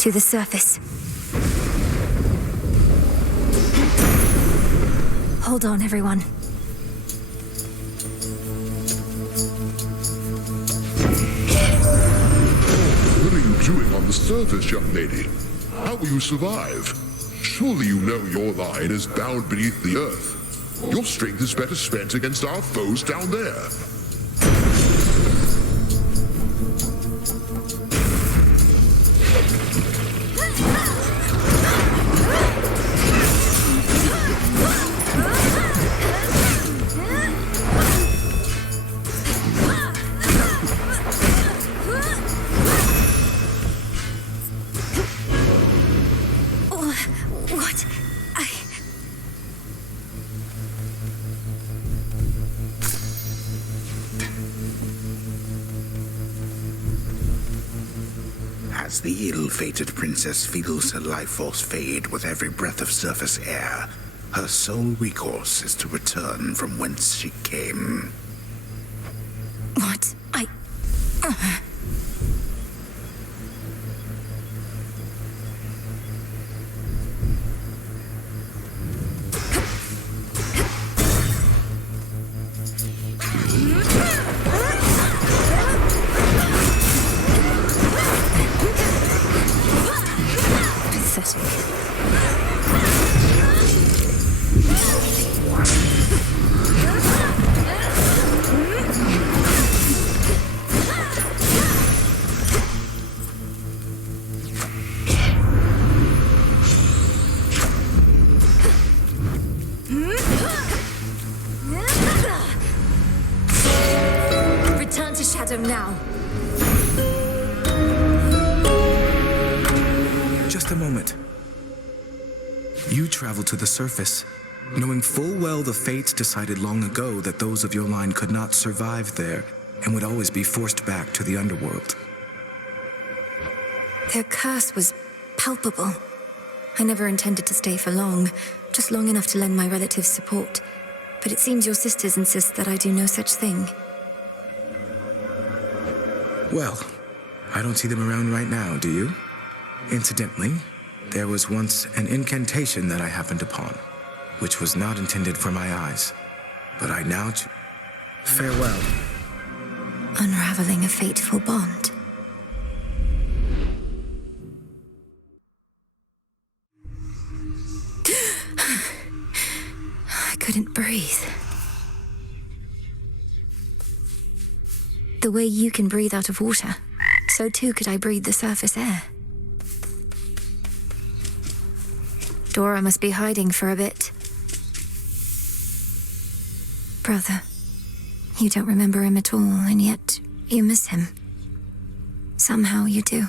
To the surface. Hold on, everyone. What are you doing on the surface, young lady? How will you survive? Surely you know your line is bound beneath the earth. Your strength is better spent against our foes down there. What? As the ill-fated princess feels her life force fade with every breath of surface air, her sole recourse is to return from whence she came. What? Return to Shadow now. Just a moment. You traveled to the surface, knowing full well the fates decided long ago that those of your line could not survive there and would always be forced back to the Underworld. Their curse was palpable. I never intended to stay for long, just long enough to lend my relatives support. But it seems your sisters insist that I do no such thing. Well, I don't see them around right now, do you? Incidentally, there was once an incantation that I happened upon, which was not intended for my eyes. But I now farewell. Unraveling a fateful bond. I couldn't breathe. The way you can breathe out of water, so too could I breathe the surface air. Dora must be hiding for a bit. Brother, you don't remember him at all, and yet you miss him. Somehow you do.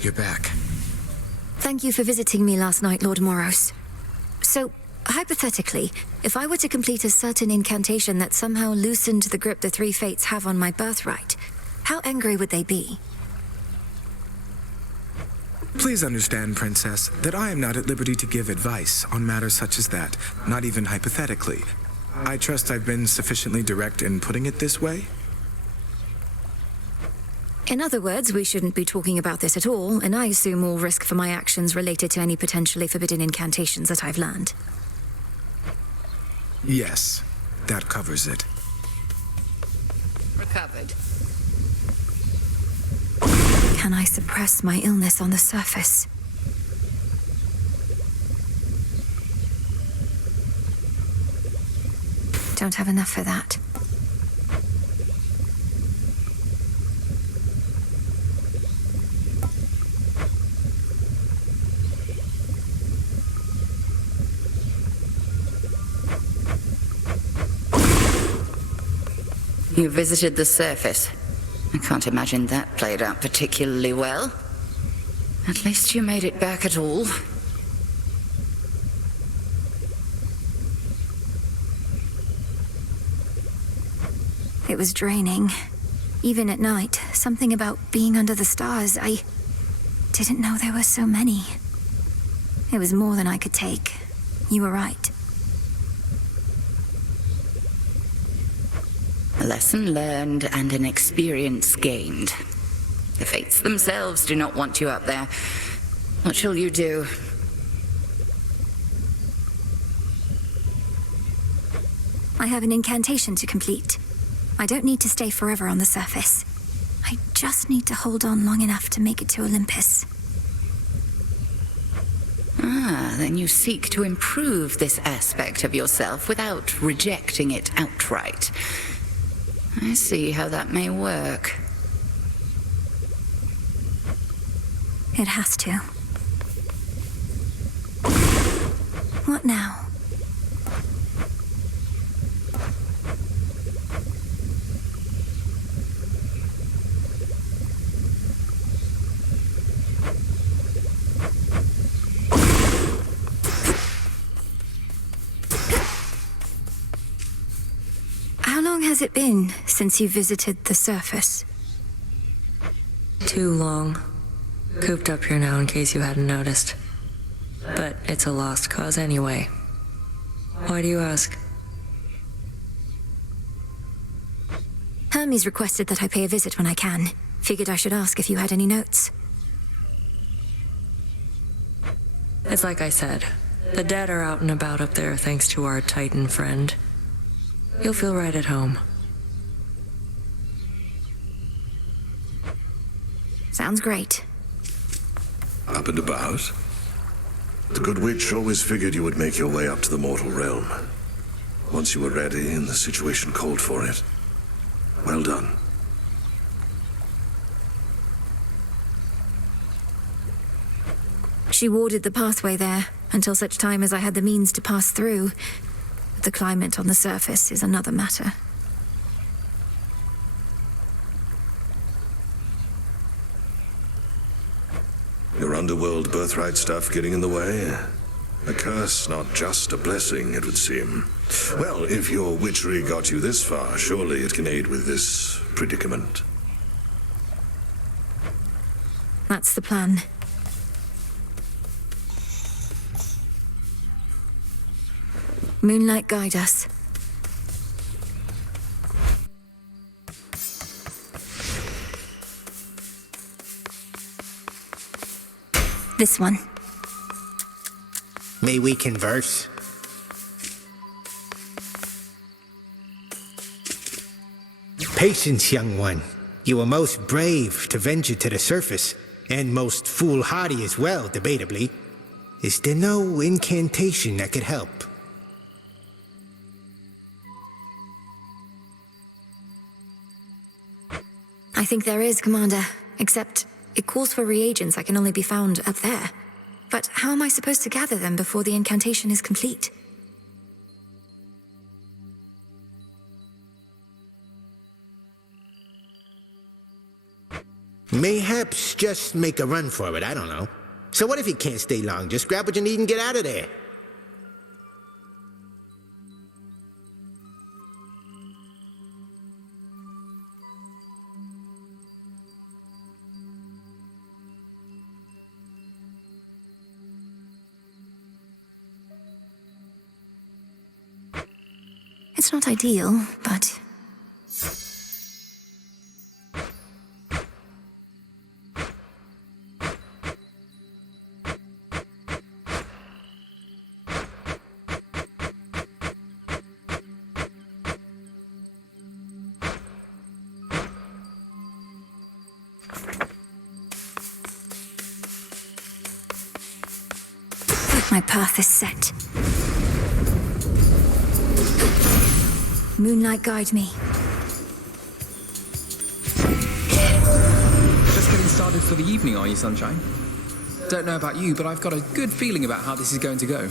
You're back. Thank you for visiting me last night, Lord Moros. So, hypothetically, if I were to complete a certain incantation that somehow loosened the grip the three fates have on my birthright, how angry would they be? Please understand, Princess, that I am not at liberty to give advice on matters such as that, not even hypothetically. I trust I've been sufficiently direct in putting it this way? In other words, we shouldn't be talking about this at all, and I assume all risk for my actions related to any potentially forbidden incantations that I've learned. Yes, that covers it. Recovered. Can I suppress my illness on the surface? Don't have enough for that. You visited the surface. I can't imagine that played out particularly well. At least you made it back at all. It was draining. Even at night, something about being under the stars, I didn't know there were so many. It was more than I could take. You were right. lesson learned and an experience gained. The fates themselves do not want you up there. What shall you do? I have an incantation to complete. I don't need to stay forever on the surface. I just need to hold on long enough to make it to Olympus. Ah, then you seek to improve this aspect of yourself without rejecting it outright. I see how that may work. It has to. What now? How long has it been since you visited the surface? Too long. Cooped up here now in case you hadn't noticed. But it's a lost cause anyway. Why do you ask? Hermes requested that I pay a visit when I can. Figured I should ask if you had any notes. It's like I said. The dead are out and about up there thanks to our Titan friend. You'll feel right at home. Sounds great. Up and about? The good witch always figured you would make your way up to the mortal realm. Once you were ready and the situation called for it. Well done. She warded the pathway there until such time as I had the means to pass through. But the climate on the surface is another matter. Your underworld birthright stuff getting in the way? A curse, not just a blessing, it would seem. Well, if your witchery got you this far, surely it can aid with this predicament. That's the plan. Moonlight, guide us. This one. May we converse? Patience, young one. You were most brave to venture to the surface, and most foolhardy as well, debatably. Is there no incantation that could help? I think there is, Commander. Except, it calls for reagents that can only be found up there. But how am I supposed to gather them before the incantation is complete? Mayhaps just make a run for it, I don't know. So what if you can't stay long? Just grab what you need and get out of there. It's not ideal, but... my path is set. Moonlight, guide me. Just getting started for the evening, are you, Sunshine? Don't know about you, but I've got a good feeling about how this is going to go.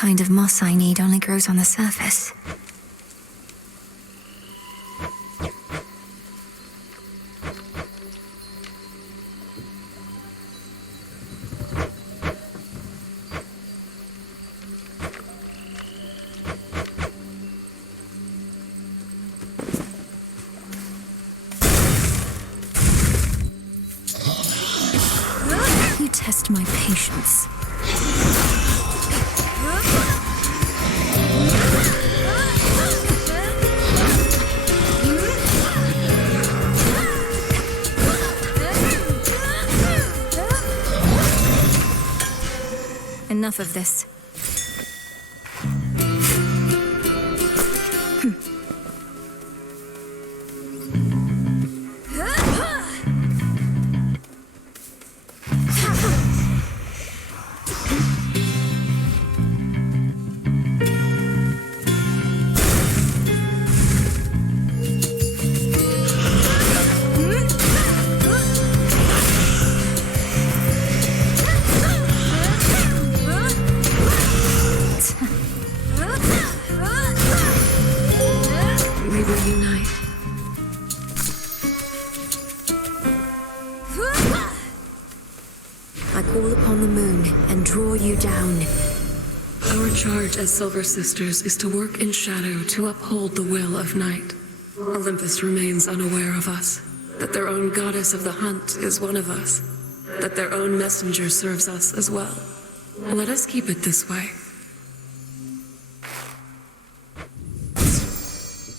kind of moss I need only grows on the surface. You test my patience. Enough of this. We will unite. I call upon the moon and draw you down. Our charge as Silver Sisters is to work in shadow to uphold the will of night. Olympus remains unaware of us, that their own goddess of the hunt is one of us, that their own messenger serves us as well. Let us keep it this way.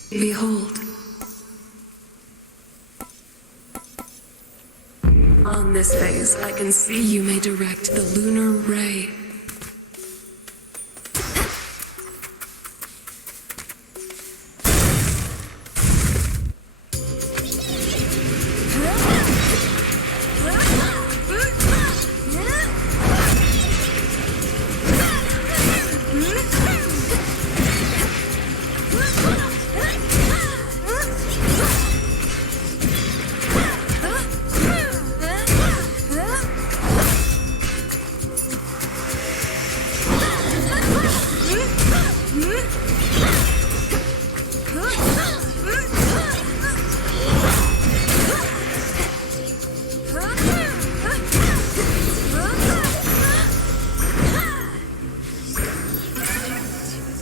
Behold. On this phase, I can see you may direct the lunar ray.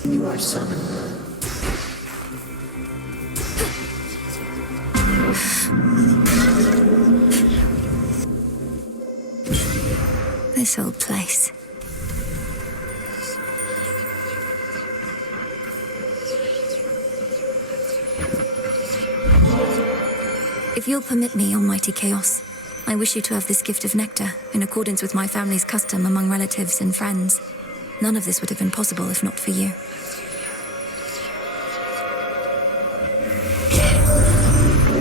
You are summoned. This old place. If you'll permit me, Almighty Chaos, I wish you to have this gift of nectar, in accordance with my family's custom among relatives and friends. None of this would have been possible if not for you.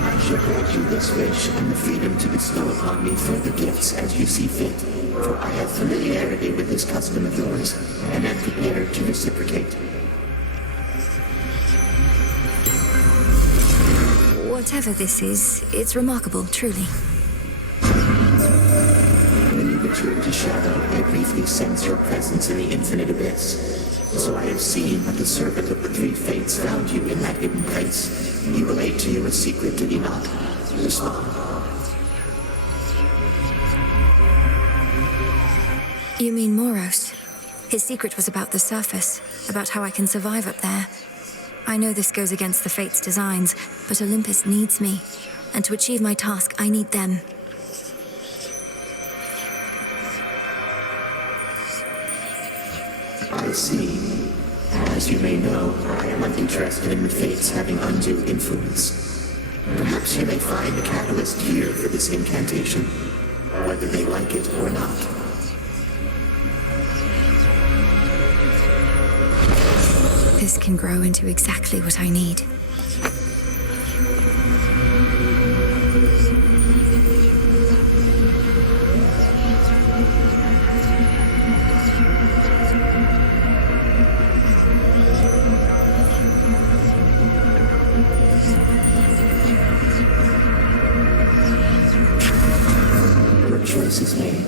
I shall grant you this wish and the freedom to bestow upon me further gifts as you see fit, for I have familiarity with this custom of yours, and am prepared to reciprocate. Whatever this is, it's remarkable, truly. When you return to Shadow, I briefly sense your presence in the infinite abyss. So I have seen that the servant of the three fates found you in that hidden place. He relayed to you a secret, did he not? Respond. You mean Moros? His secret was about the surface, about how I can survive up there. I know this goes against the Fates' designs, but Olympus needs me. And to achieve my task, I need them. I see. As you may know, I am uninterested in the Fates having undue influence. Perhaps you may find a catalyst here for this incantation, whether they like it or not. This can grow into exactly what I need. Your choice is made.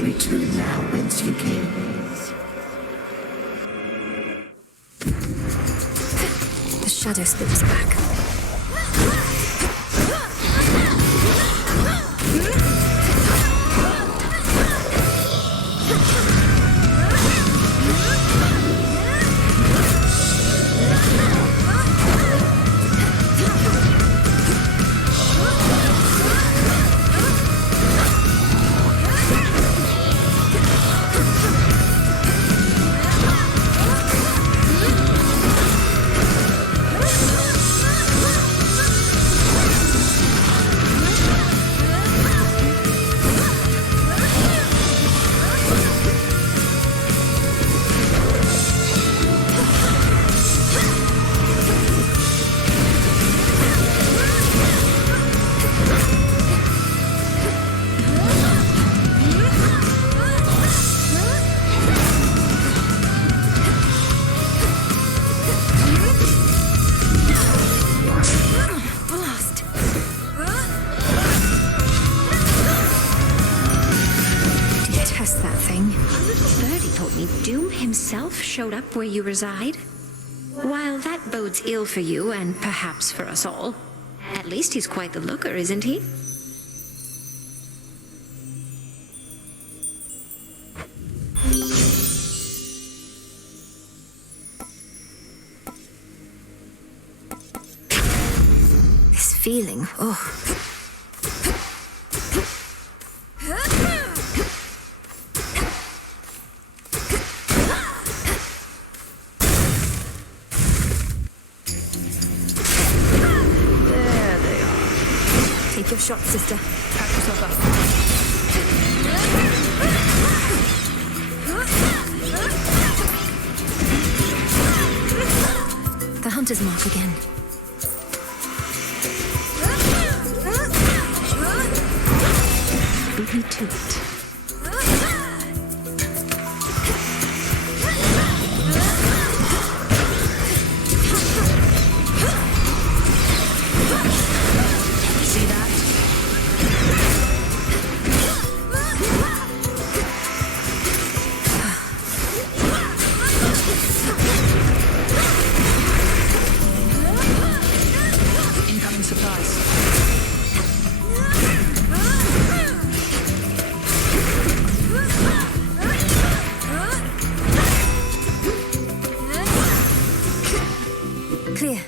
Return now whence you came. The shadow slips back. Showed up where you reside. While that bodes ill for you, and perhaps for us all, at least he's quite the looker, isn't he? This feeling, oh. Take your shot, sister. Pack yourself up. The hunter's mark again. Beat me to it.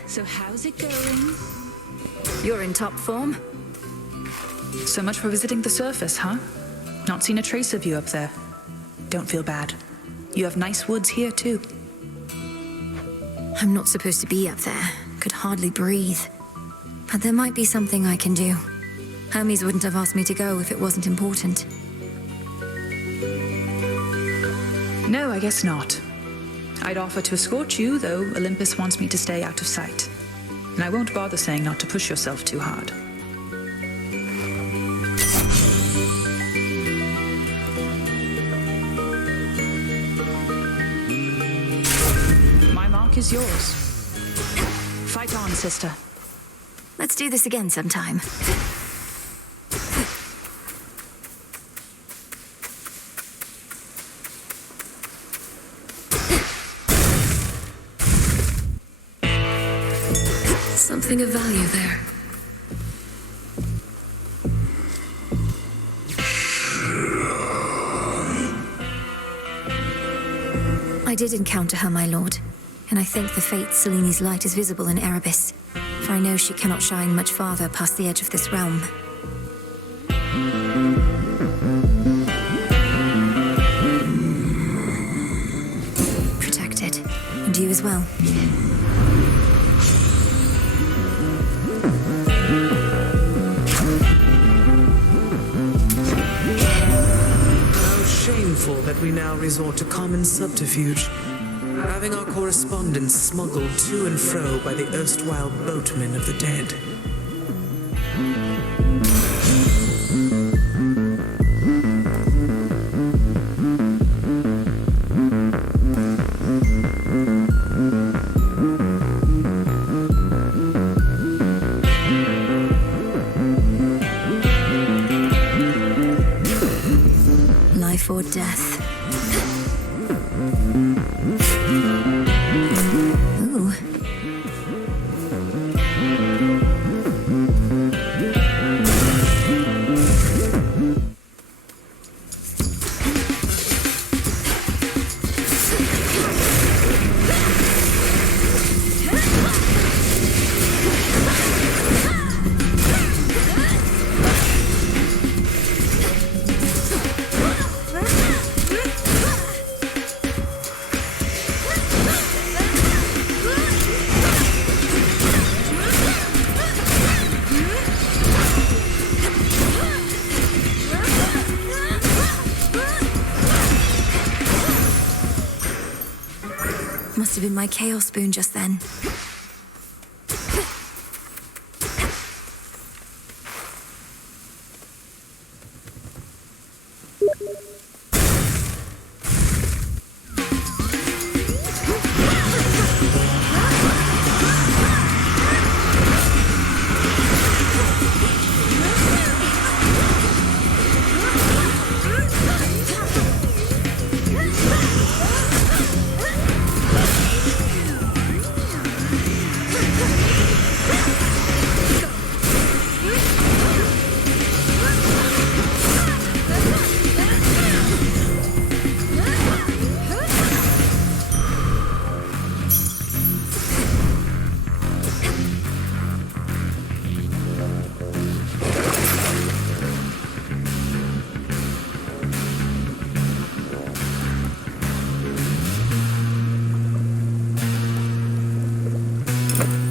So how's it going? You're in top form. So much for visiting the surface, huh? Not seen a trace of you up there. Don't feel bad. You have nice woods here, too. I'm not supposed to be up there. Could hardly breathe. But there might be something I can do. Hermes wouldn't have asked me to go if it wasn't important. No, I guess not. I'd offer to escort you, though Olympus wants me to stay out of sight. And I won't bother saying not to push yourself too hard. My mark is yours. Fight on, sister. Let's do this again sometime. Something of value there. I did encounter her, my lord, and I thank the fates Seleni's light is visible in Erebus, for I know she cannot shine much farther past the edge of this realm. Protected, and you as well. Shameful that we now resort to common subterfuge, having our correspondence smuggled to and fro by the erstwhile boatmen of the dead. death. Ooh. Must have been my chaos spoon just then.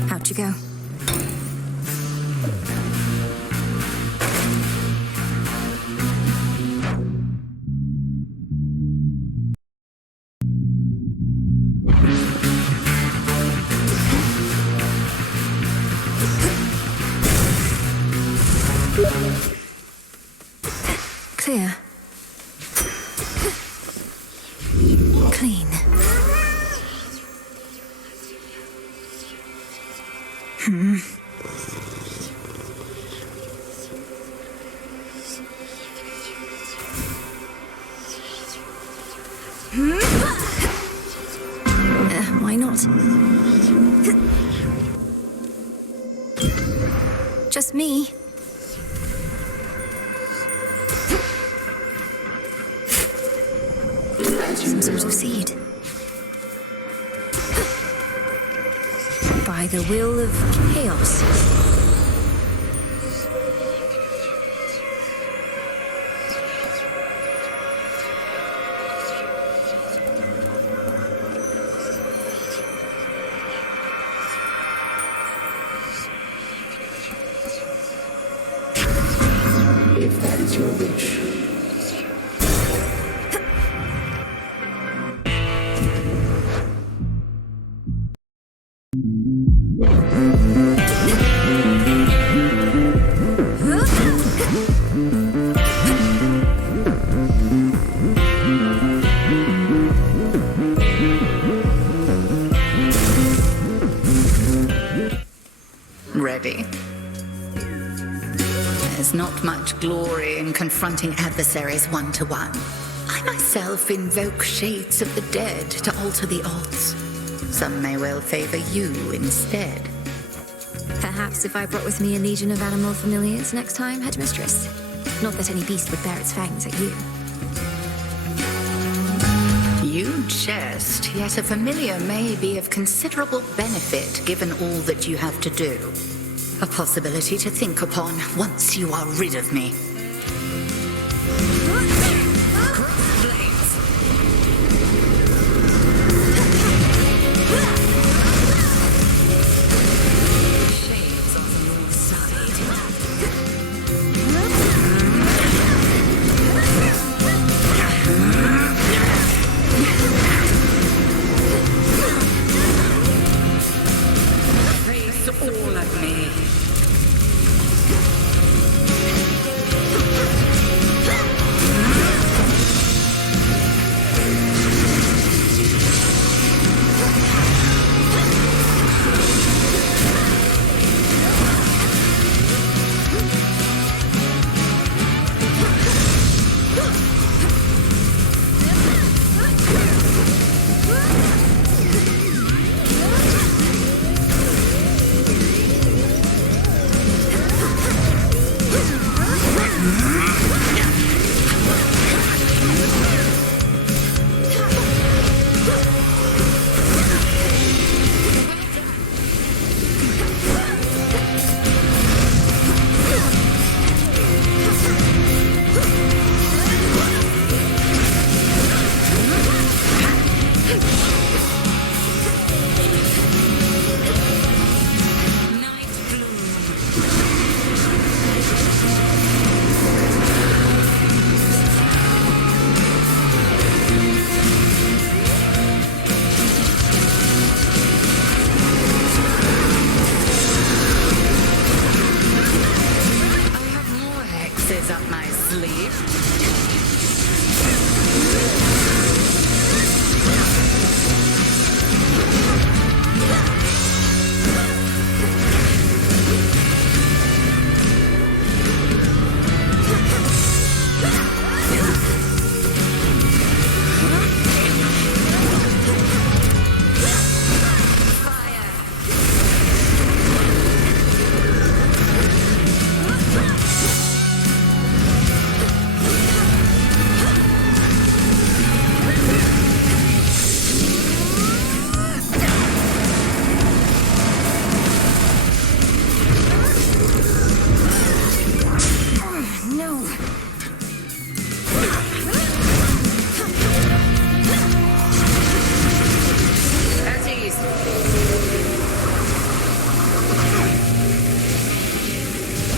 How'd you go? Clear. Clean. Why not? Just me. Some sort of seed. By the will of chaos. If that is your wish. Ready. There's not much glory in confronting adversaries one-to-one. I myself invoke shades of the dead to alter the odds. Some may well favor you instead. Perhaps if I brought with me a legion of animal familiars next time, Headmistress. Not that any beast would bear its fangs at you. You jest, yet a familiar may be of considerable benefit given all that you have to do. A possibility to think upon once you are rid of me.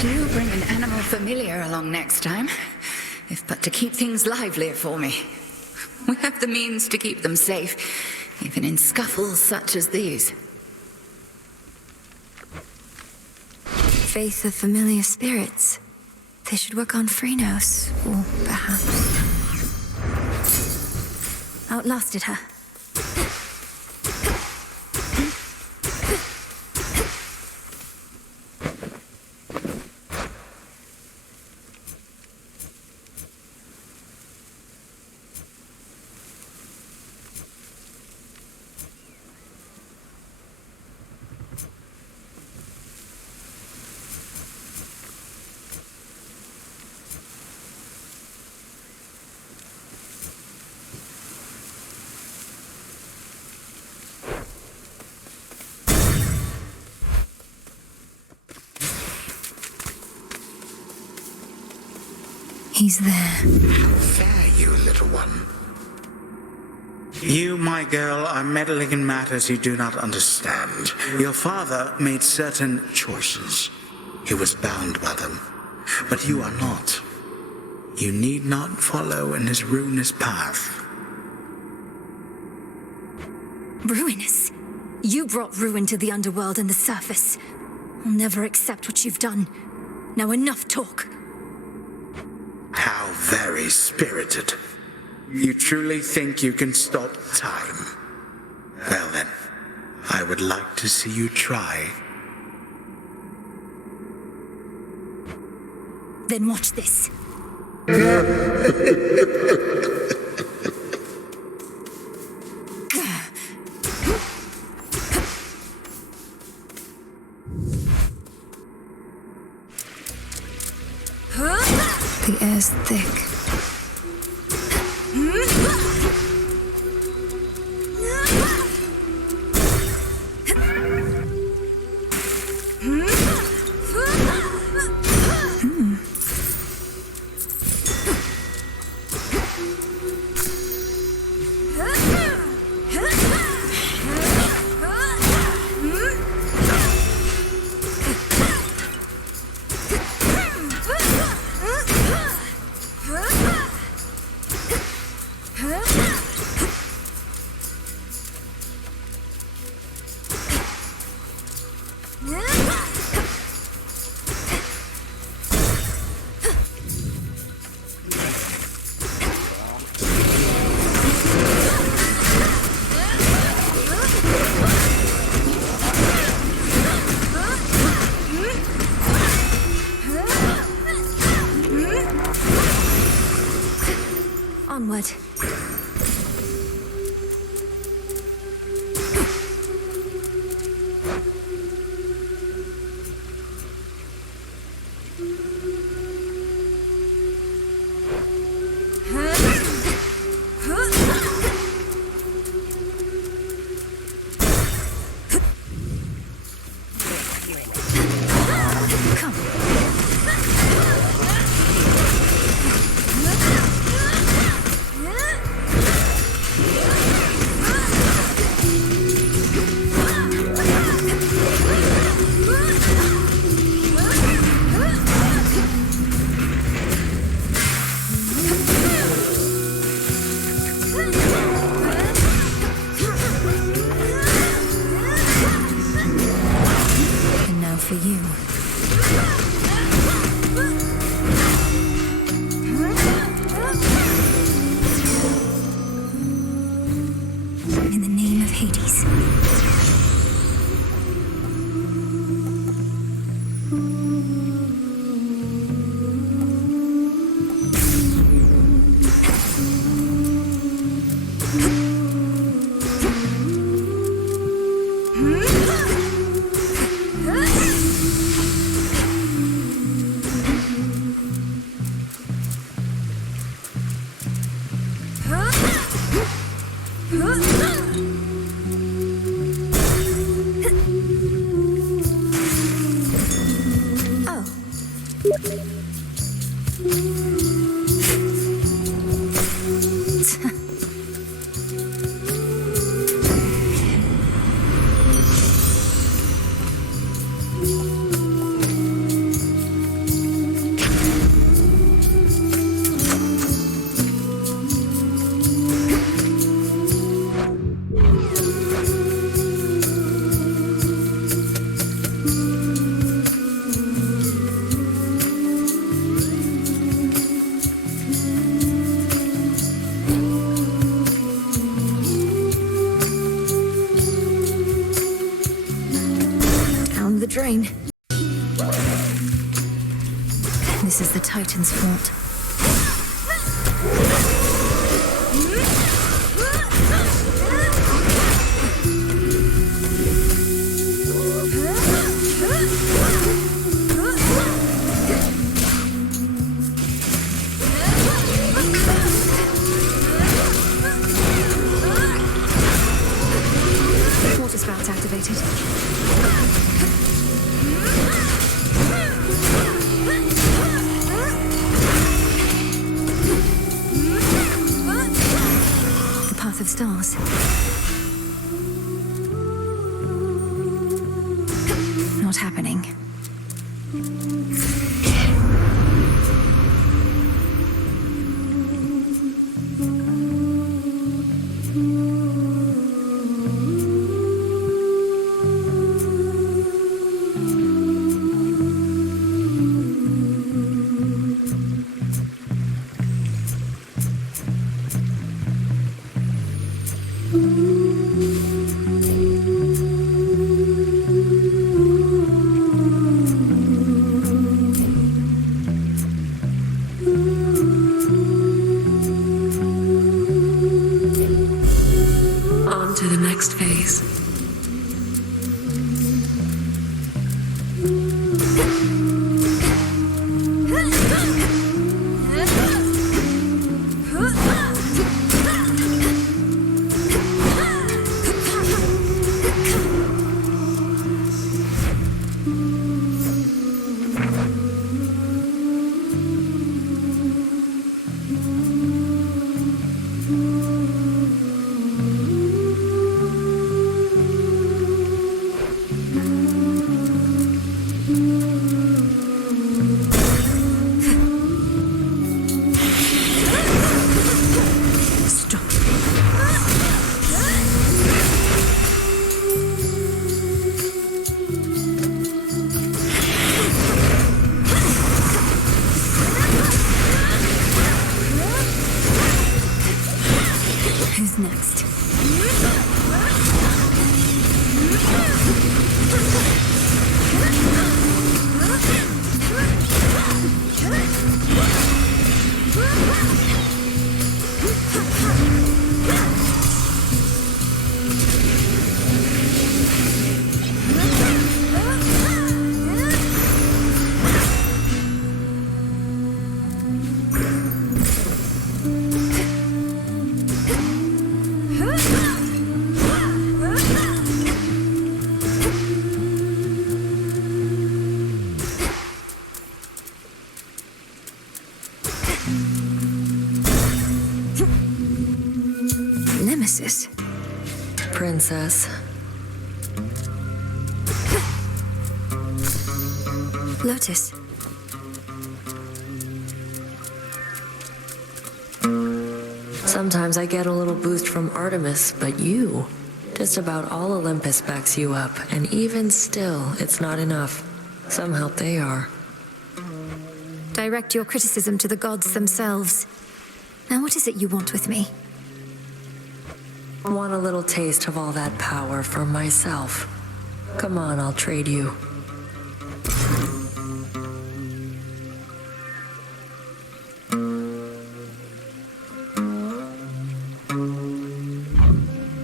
Do bring an animal familiar along next time, if but to keep things livelier for me. We have the means to keep them safe, even in scuffles such as these. Faith of familiar spirits. They should work on Phrynos, or perhaps... outlasted her. He's there. How fare you, little one? You, my girl, are meddling in matters you do not understand. Your father made certain choices. He was bound by them. But you are not. You need not follow in his ruinous path. Ruinous? You brought ruin to the Underworld and the surface. I'll never accept what you've done. Now enough talk. How very spirited. You truly think you can stop time? Well then, I would like to see you try. Then watch this. The air's thick. Onward. For you. In the name of Hades. strain. This is the Titan's fault. Water spouts activated. The path of stars. Not happening. On to the next phase. Who's next? Nemesis. Princess. Lotus. Sometimes I get a little boost from Artemis, but you... Just about all Olympus backs you up, and even still, it's not enough. Some help they are. Direct your criticism to the gods themselves. Now what is it you want with me? Want a little taste of all that power for myself. Come on, I'll trade you.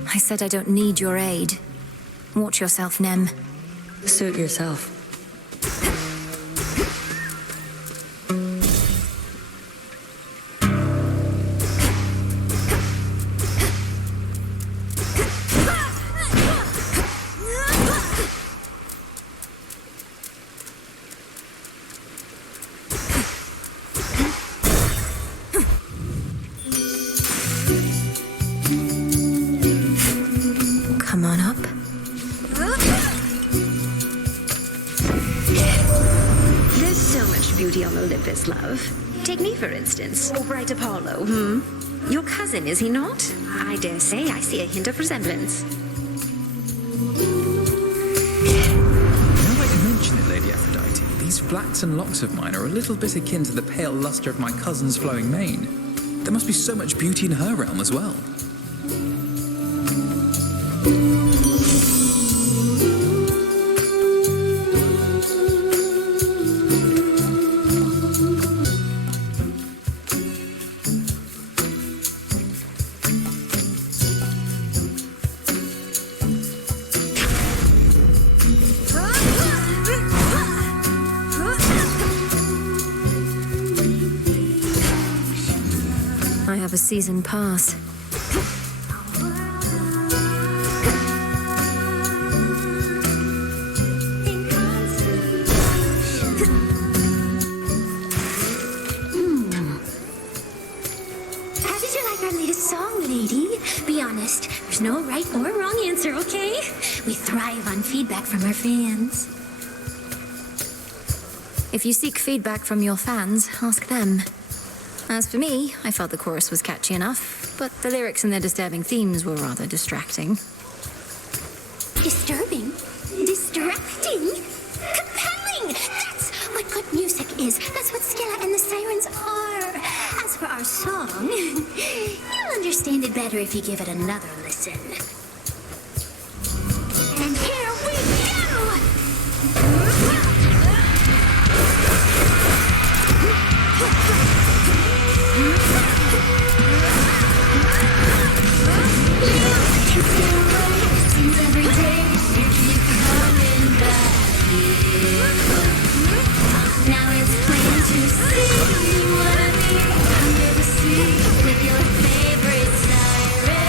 I said I don't need your aid. Watch yourself, Nem. Suit yourself. Come on up. There's so much beauty on Olympus, love. Take me, for instance. Oh, bright Apollo, Your cousin, is he not? I dare say I see a hint of resemblance. Now that you mention it, Lady Aphrodite, these flaxen locks of mine are a little bit akin to the pale luster of my cousin's flowing mane. There must be so much beauty in her realm as well. I have a season pass. How did you like our latest song, lady? Be honest, there's no right or wrong answer, okay? We thrive on feedback from our fans. If you seek feedback from your fans, ask them. As for me, I felt the chorus was catchy enough, but the lyrics and their disturbing themes were rather distracting. Disturbing? Distracting? Compelling! That's what good music is. That's what Skilla and the Sirens are. As for our song, you'll understand it better if you give it another listen. And here we go! Every day you keep coming back here. Now it's plain to see you wanna be under the sea with your favorite siren.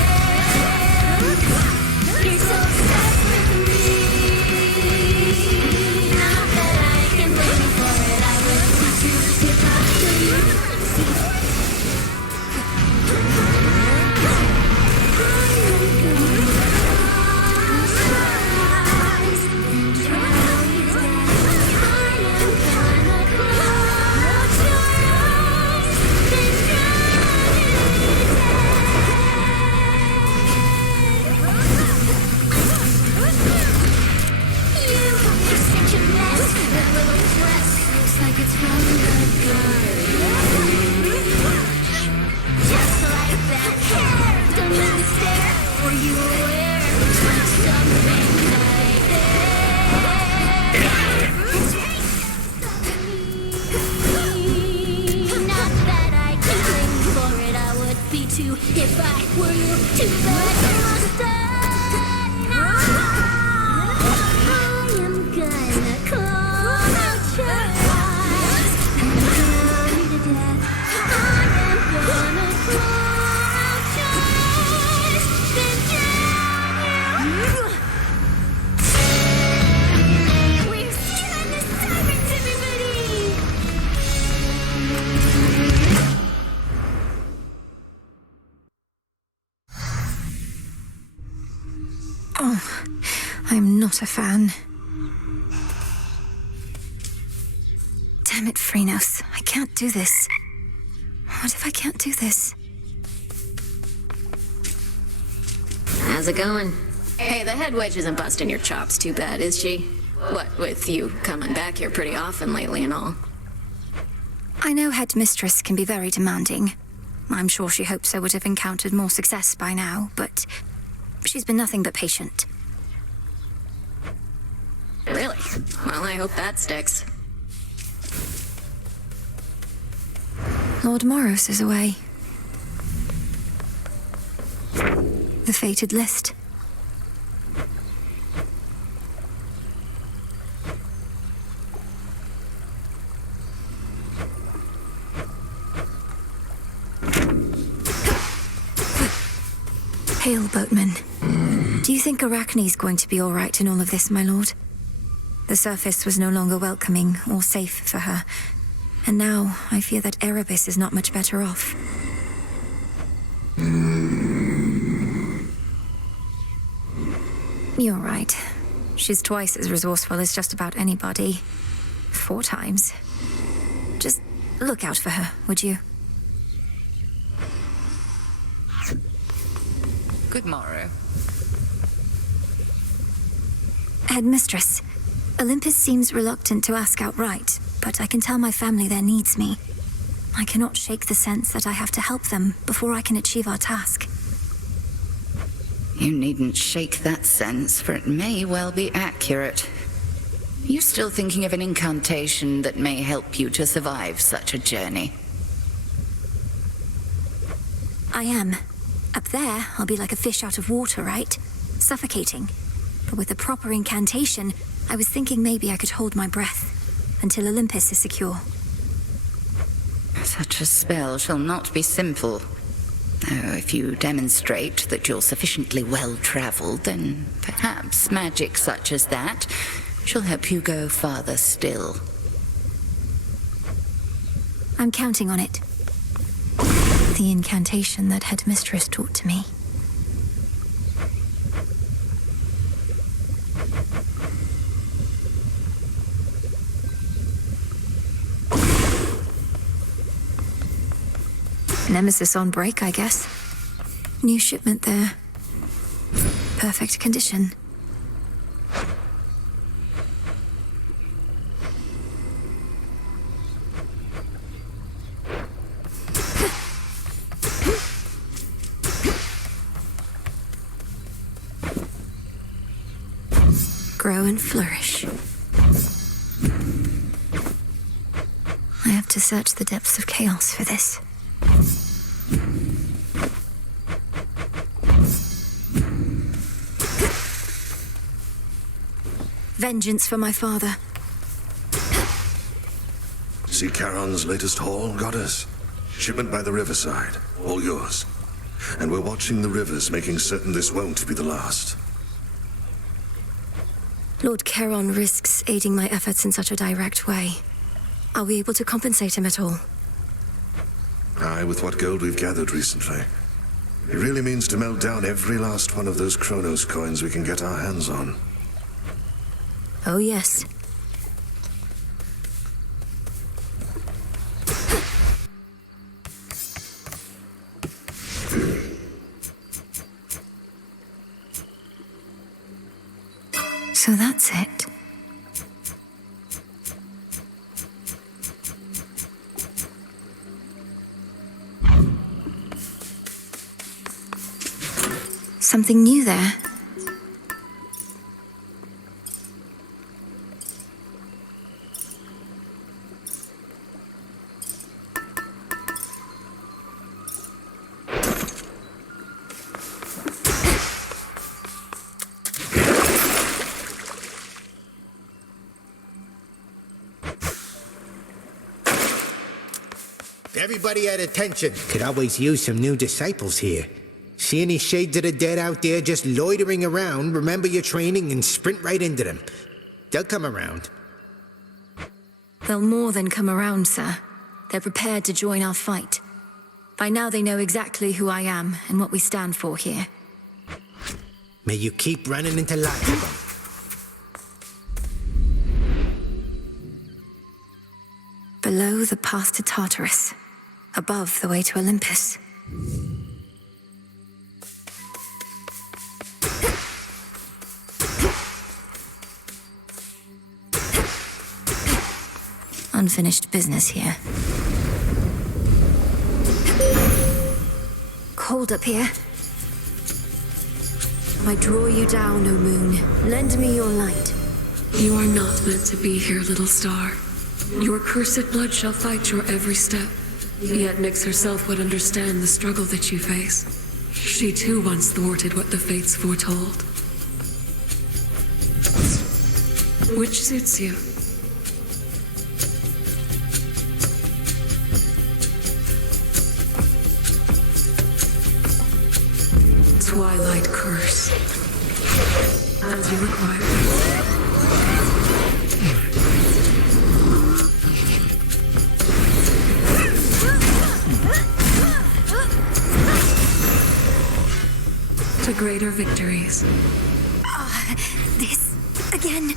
You're so obsessed with me. Not that I can blame you for it. I will teach you to talk to you. If I were you, too bad you must die. I am gonna close your eyes and burn you to death. I am gonna close your eyes, then drown you. We're still in the sirens, everybody. Oh, I'm not a fan. Damn it, Phrynos. I can't do this. What if I can't do this? How's it going? Hey, the head wedge isn't busting your chops too bad, is she? What, with you coming back here pretty often lately and all? I know Headmistress can be very demanding. I'm sure she hopes I would have encountered more success by now, but she's been nothing but patient. Really? Well, I hope that sticks. Lord Moros is away. The fated list. Hail, boatman. Do you think Arachne's going to be all right in all of this, my lord? The surface was no longer welcoming or safe for her, and now I fear that Erebus is not much better off. You're right. She's twice as resourceful as just about anybody. 4 times. Just look out for her, would you? Good morrow. Headmistress, Olympus seems reluctant to ask outright, but I can tell my family there needs me. I cannot shake the sense that I have to help them before I can achieve our task. You needn't shake that sense, for it may well be accurate. You're still thinking of an incantation that may help you to survive such a journey. I am. Up there, I'll be like a fish out of water, right? Suffocating. But with a proper incantation, I was thinking maybe I could hold my breath until Olympus is secure. Such a spell shall not be simple. If you demonstrate that you're sufficiently well-traveled, then perhaps magic such as that shall help you go farther still. I'm counting on it. The incantation that Headmistress taught to me. Nemesis on break, I guess. New shipment there. Perfect condition. Grow and flourish. I have to search the depths of chaos for this. Vengeance for my father. See Charon's latest haul, Goddess? Shipment by the riverside. All yours. And we're watching the rivers, making certain this won't be the last. Lord Charon risks aiding my efforts in such a direct way. Are we able to compensate him at all? Aye, with what gold we've gathered recently. It really means to melt down every last one of those Kronos coins we can get our hands on. Oh, yes. So that's it. Something new there. Everybody at attention. Could always use some new disciples here. See any shades of the dead out there just loitering around, remember your training and sprint right into them. They'll come around. They'll more than come around, sir. They're prepared to join our fight. By now they know exactly who I am and what we stand for here. May you keep running into life of them. Below, the path to Tartarus. Above, the way to Olympus. Unfinished business here. Cold up here. I draw you down, O moon. Lend me your light. You are not meant to be here, little star. Your cursed blood shall fight your every step. Yet Nyx herself would understand the struggle that you face. She too once thwarted what the fates foretold. Which suits you? Twilight curse. As you require. To greater victories. This again.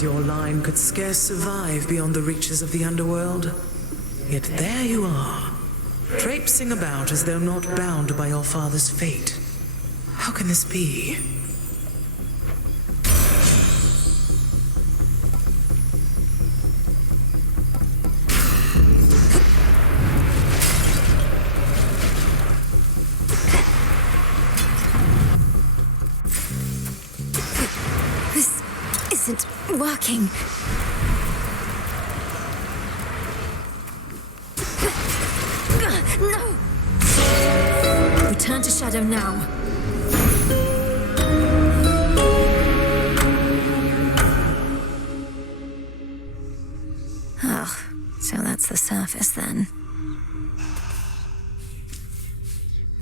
Your line could scarce survive beyond the reaches of the Underworld. Yet there you are, traipsing about as though not bound by your father's fate. How can this be? working. No! Return to shadow now. Oh, so that's the surface then.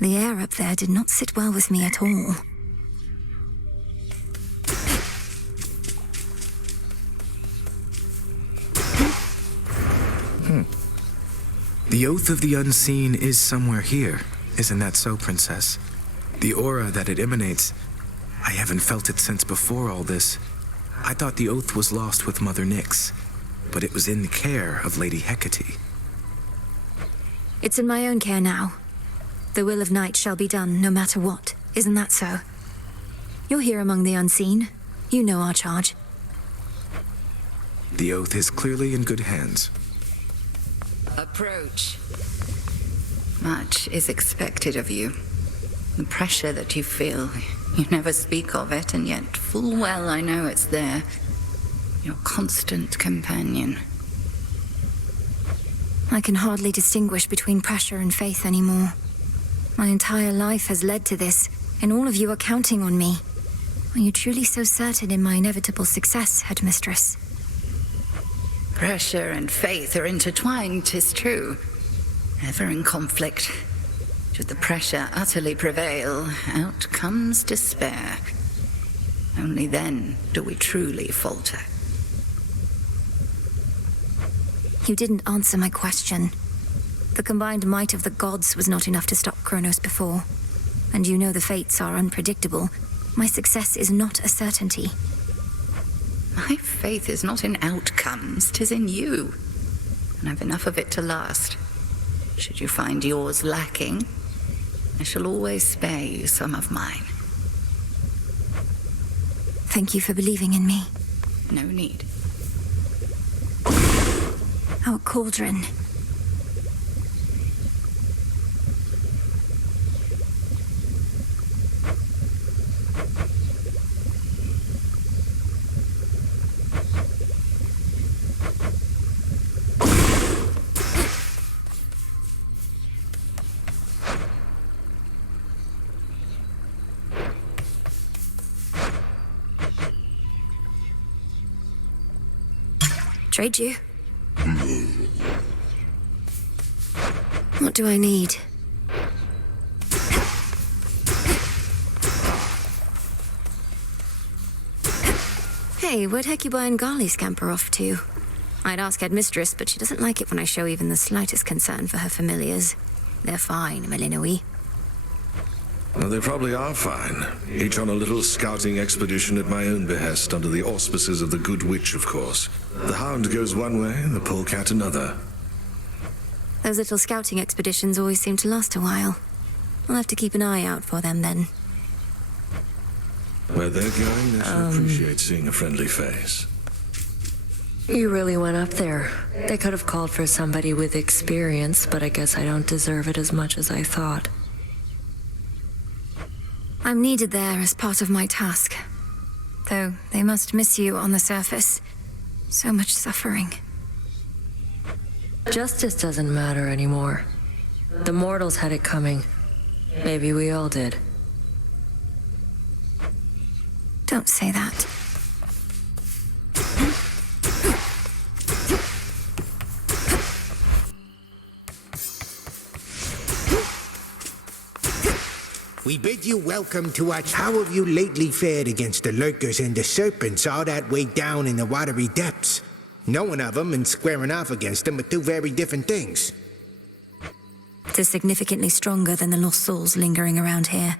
The air up there did not sit well with me at all. The Oath of the Unseen is somewhere here. Isn't that so, Princess? The aura that it emanates, I haven't felt it since before all this. I thought the Oath was lost with Mother Nyx, but it was in the care of Lady Hecate. It's in my own care now. The will of night shall be done, no matter what. Isn't that so? You're here among the unseen. You know our charge. The Oath is clearly in good hands. Approach. Much is expected of you. The pressure that you feel, you never speak of it, and yet full well I know it's there. Your constant companion. I can hardly distinguish between pressure and faith anymore. My entire life has led to this, and all of you are counting on me. Are you truly so certain in my inevitable success, Headmistress? Pressure and faith are intertwined, 'tis true. Ever in conflict. Should the pressure utterly prevail, out comes despair. Only then do we truly falter. You didn't answer my question. The combined might of the gods was not enough to stop Kronos before. And you know the fates are unpredictable. My success is not a certainty. My faith is not in outcomes, 'tis in you. And I've enough of it to last. Should you find yours lacking, I shall always spare you some of mine. Thank you for believing in me. No need. Our cauldron. Trade you? What do I need? Hey, where'd Hecuba and Gali scamper off to? I'd ask Headmistress, but she doesn't like it when I show even the slightest concern for her familiars. They're fine, Malinoe. Well, they probably are fine. Each on a little scouting expedition at my own behest, under the auspices of the Good Witch, of course. The Hound goes one way, the Polecat another. Those little scouting expeditions always seem to last a while. I'll have to keep an eye out for them then. Where they're going, they should appreciate seeing a friendly face. You really went up there. They could have called for somebody with experience, but I guess I don't deserve it as much as I thought. I'm needed there as part of my task. Though they must miss you on the surface. So much suffering. Justice doesn't matter anymore. The mortals had it coming. Maybe we all did. Don't say that. We bid you welcome to our... How have you lately fared against the lurkers and the serpents all that way down in the watery depths? Knowing of them and squaring off against them are two very different things. They're significantly stronger than the lost souls lingering around here.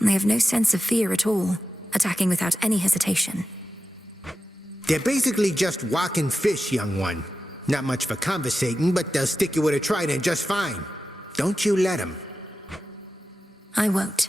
And they have no sense of fear at all, attacking without any hesitation. They're basically just walking fish, young one. Not much for conversating, but they'll stick you with a trident just fine. Don't you let them. I won't.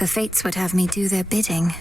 The fates would have me do their bidding.